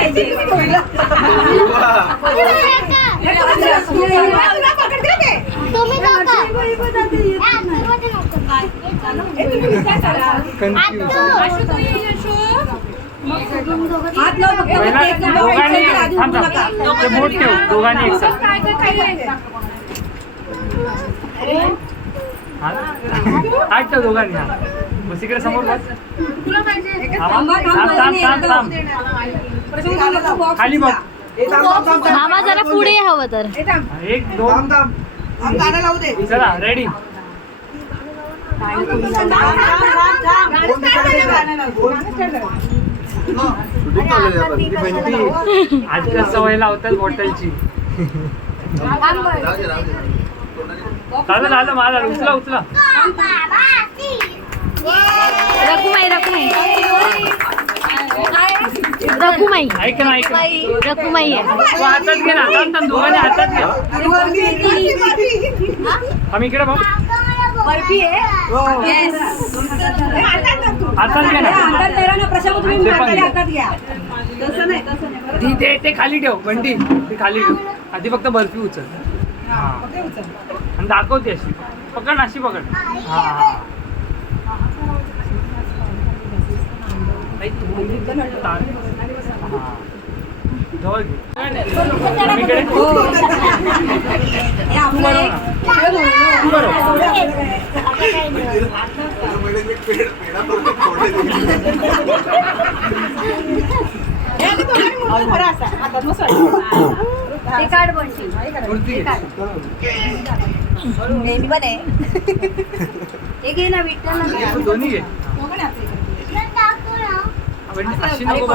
पाहिजे. दोघांनी एक साथ आठ दोघांनी. हा बस इकडे समोर बस. खाली बघ मामा जरा पुढे हवं तर. एक दोन चला रेडी. आजकाल सवय लावतात बॉटलची. झालं झालं माझा. उचला उचला. रकुमाई रकुमाई ऐक ना ऐक ना. रकुमाई आहे. तू हातात घे ना. थांब थांब दोघांनी हातात घ्या. आम्ही इकडे बघ. बर्फी आहे. हातात घे ना. हातात घ्या. तसं नाही तसं नाही. ते खाली ठेव बंटी. ते खाली ठेव. आधी फक्त बर्फी उचल. हा आणि दाखवते अशी. पकड अशी पकड. हा जवळ घे. इकडे तू दोन्ही घे. अशी नको.